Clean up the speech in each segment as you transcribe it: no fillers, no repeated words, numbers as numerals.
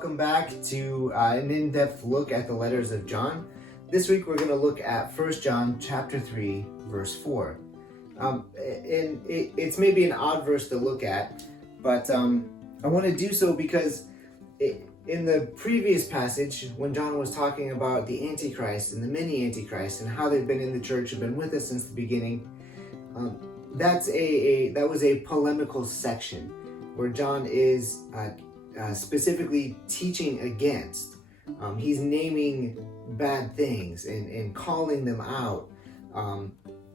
welcome back to an in-depth look at the letters of John. This week we're going to look at 1 John chapter 3, verse 4. And it's maybe an odd verse to look at, but I want to do so because in the previous passage, when John was talking about the Antichrist and the many Antichrists and how they've been in the church and been with us since the beginning, that was a polemical section where John is specifically teaching against. He's naming bad things and calling them out.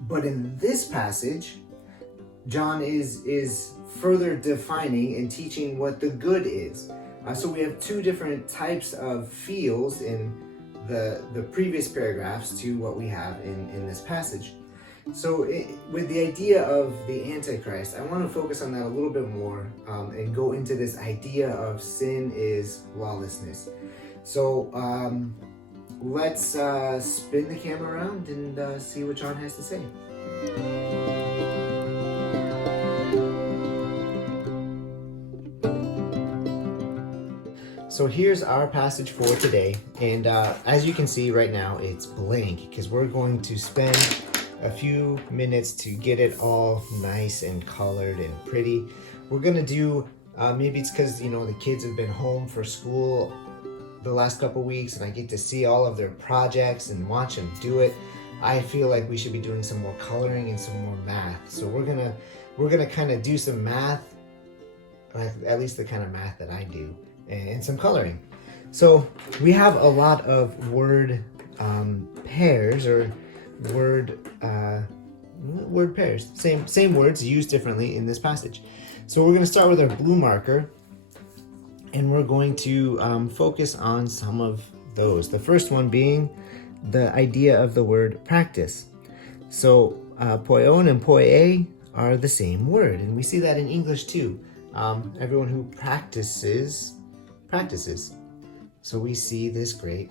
But in this passage, John is further defining and teaching what the good is. So we have two different types of feels in the previous paragraphs to what we have in this passage. So with the idea of the Antichrist, I want to focus on that a little bit more and go into this idea of sin is lawlessness. So let's spin the camera around and see what John has to say. So here's our passage for today, and as you can see right now, it's blank because we're going to spend a few minutes to get it all nice and colored and pretty. We're gonna do, maybe it's because, the kids have been home for school the last couple weeks and I get to see all of their projects and watch them do it. I feel like we should be doing some more coloring and some more math. So we're gonna kind of do some math, at least the kind of math that I do, and some coloring. So we have a lot of word pairs or word pairs, same words used differently in this passage. So we're going to start with our blue marker and we're going to focus on some of those. The first one being the idea of the word practice. So poion and poie are the same word, and we see that in English too. Everyone who practices. So we see this great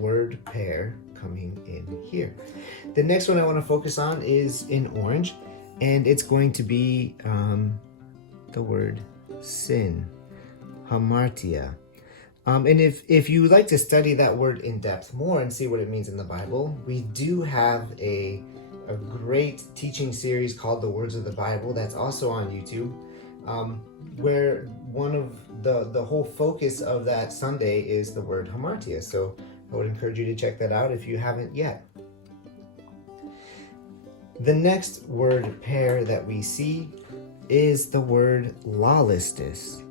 word pair coming in here. The next one I want to focus on is in orange, and it's going to be the word sin, hamartia. And if you would like to study that word in depth more and see what it means in the Bible, we do have a great teaching series called The Words of the Bible that's also on YouTube, where one of the whole focus of that Sunday is the word hamartia. So I would encourage you to check that out if you haven't yet. The next word pair that we see is the word lawlessness.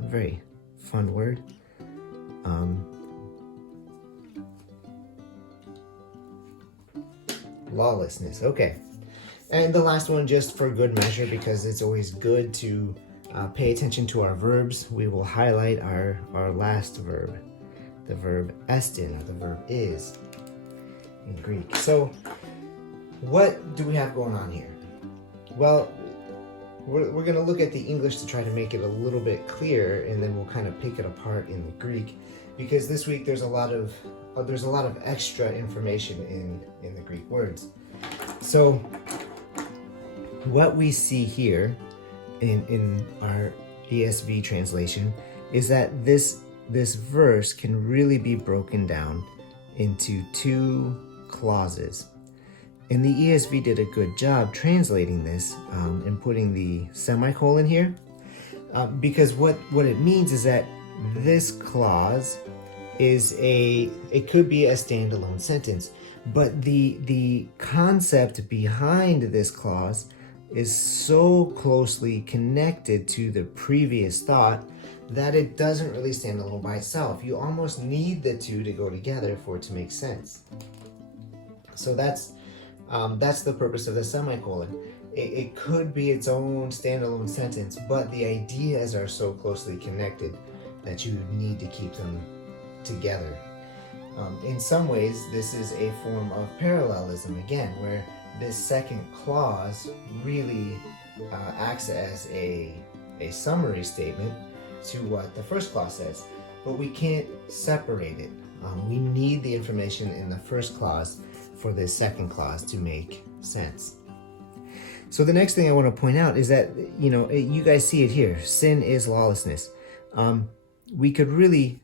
A very fun word. Lawlessness, okay. And the last one, just for good measure, because it's always good to pay attention to our verbs, we will highlight our last verb, the verb estin, or the verb is in Greek. So what do we have going on here? Well, we're going to look at the English to try to make it a little bit clearer, and then we'll kind of pick it apart in the Greek, because this week there's a lot of extra information in the Greek words. So what we see here in our ESV translation is that this verse can really be broken down into two clauses. And the ESV did a good job translating this and putting the semicolon here, because what it means is that this clause it could be a standalone sentence, but the concept behind this clause is so closely connected to the previous thought that it doesn't really stand alone by itself. You almost need the two to go together for it to make sense. So that's the purpose of the semicolon. It could be its own standalone sentence, but the ideas are so closely connected that you need to keep them together. In some ways, this is a form of parallelism, again, where this second clause really acts as a summary statement to what the first clause says, but we can't separate it. We need the information in the first clause for this second clause to make sense. So the next thing I want to point out is that, you guys see it here. Sin is lawlessness. we could really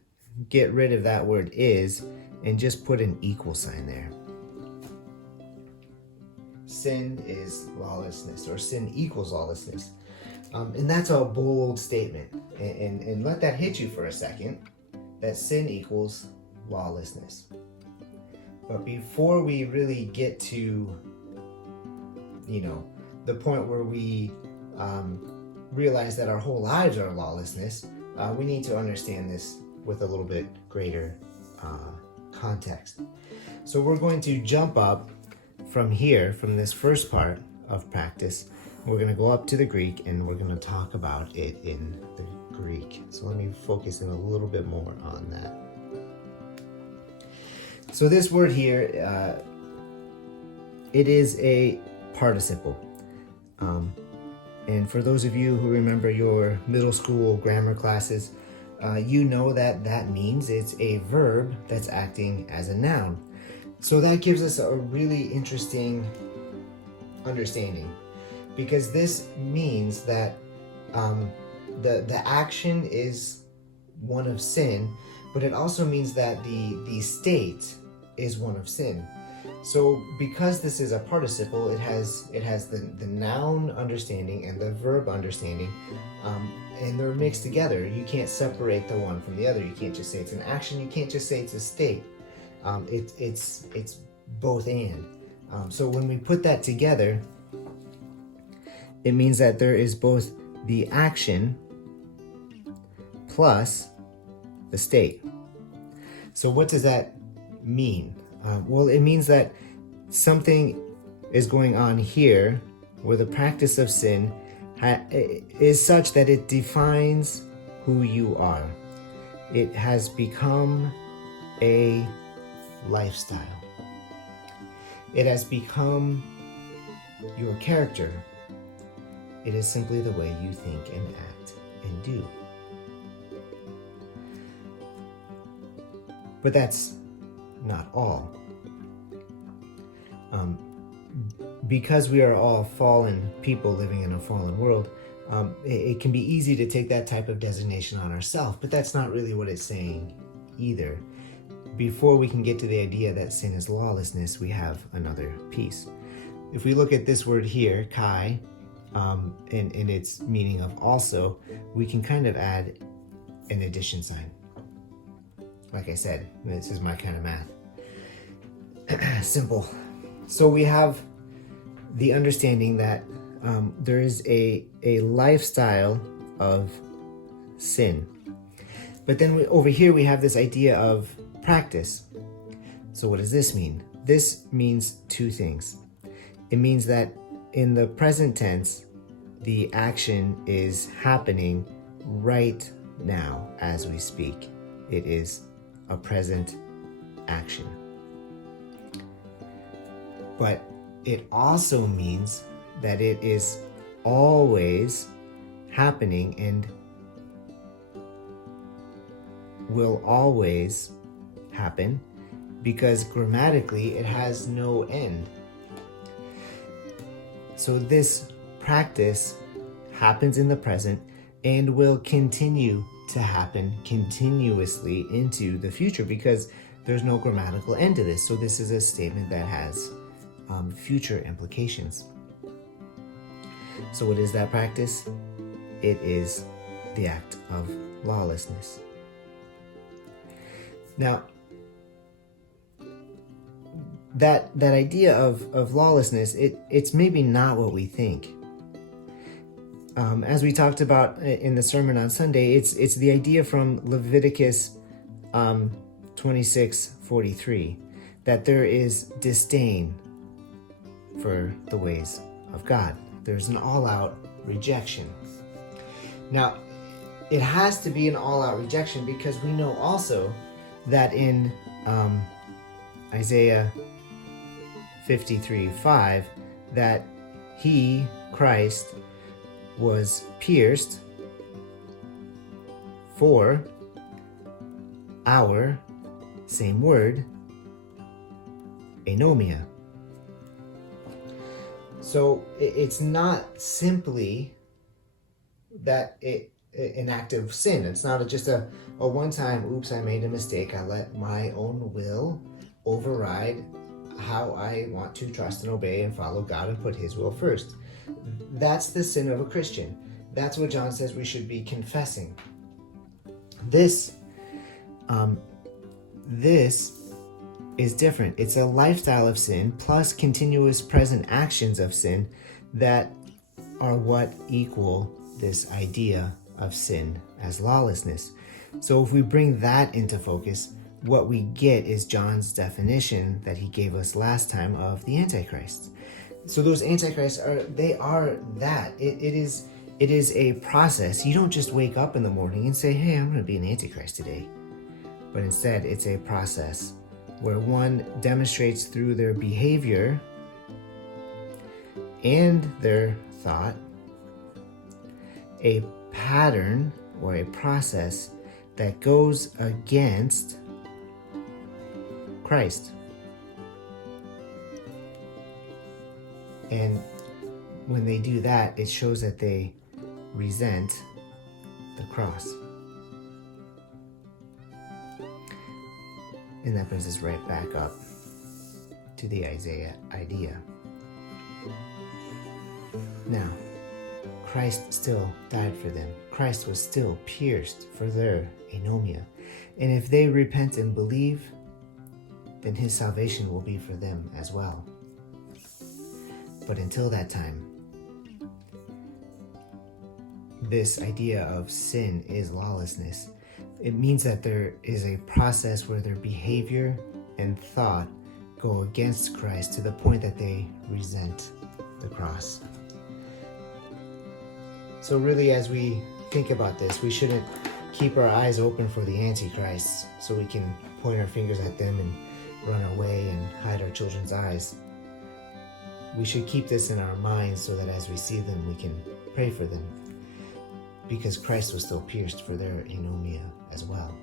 get rid of that word is and just put an equal sign there. Sin is lawlessness, or sin equals lawlessness. And that's a bold statement. And let that hit you for a second, that sin equals lawlessness. But before we really get to, the point where we realize that our whole lives are lawlessness, we need to understand this with a little bit greater context. So we're going to jump up from here, from this first part of practice. We're going to go up to the Greek and we're going to talk about it in the Greek. So let me focus in a little bit more on that. So this word here, it is a participle. And for those of you who remember your middle school grammar classes, you know that means it's a verb that's acting as a noun. So that gives us a really interesting understanding, because this means that the action is one of sin, but it also means that the state is one of sin. So because this is a participle, it has the noun understanding and the verb understanding, and they're mixed together. You can't separate the one from the other. You can't just say it's an action. You can't just say it's a state. It's both and. So when we put that together, it means that there is both the action plus the state. So what does that mean? Well, it means that something is going on here where the practice of sin is such that it defines who you are. It has become a lifestyle. It has become your character. It is simply the way you think and act and do. But that's not all. Because we are all fallen people living in a fallen world, it can be easy to take that type of designation on ourselves, but that's not really what it's saying either. Before we can get to the idea that sin is lawlessness, we have another piece. If we look at this word here, kai, in its meaning of also, we can kind of add an addition sign. Like I said, this is my kind of math. Simple. So we have the understanding that there is a lifestyle of sin. But then over here we have this idea of practice. So what does this mean? This means two things. It means that in the present tense, the action is happening right now as we speak. It is a present action. But it also means that it is always happening and will always happen, because grammatically it has no end. So this practice happens in the present and will continue to happen continuously into the future, because there's no grammatical end to this. So this is a statement that has future implications. So what is that practice? It is the act of lawlessness. Now, that idea of lawlessness, it's maybe not what we think. As we talked about in the sermon on Sunday, it's the idea from Leviticus 26:43, that there is disdain for the ways of God. There's an all-out rejection. Now, it has to be an all-out rejection because we know also that in Isaiah 53:5, that he, Christ, was pierced for our, same word, anomia. So it's not simply that an act of sin. It's not just a one-time, oops, I made a mistake. I let my own will override how I want to trust and obey and follow God and put his will first. That's the sin of a Christian. That's what John says we should be confessing. This is different. It's a lifestyle of sin plus continuous present actions of sin that are what equal this idea of sin as lawlessness. So if we bring that into focus, what we get is John's definition that he gave us last time of the Antichrist. So those Antichrists are that. It is a process. You don't just wake up in the morning and say, hey, I'm going to be an Antichrist today. But instead, it's a process where one demonstrates through their behavior and their thought a pattern or a process that goes against Christ. And when they do that, it shows that they resent the cross. And that brings us right back up to the Isaiah idea. Now, Christ still died for them. Christ was still pierced for their anomia. And if they repent and believe, then his salvation will be for them as well. But until that time, this idea of sin is lawlessness. It means that there is a process where their behavior and thought go against Christ to the point that they resent the cross. So really, as we think about this, we shouldn't keep our eyes open for the Antichrists so we can point our fingers at them and run away and hide our children's eyes. We should keep this in our minds so that as we see them, we can pray for them, because Christ was still pierced for their anomia as well.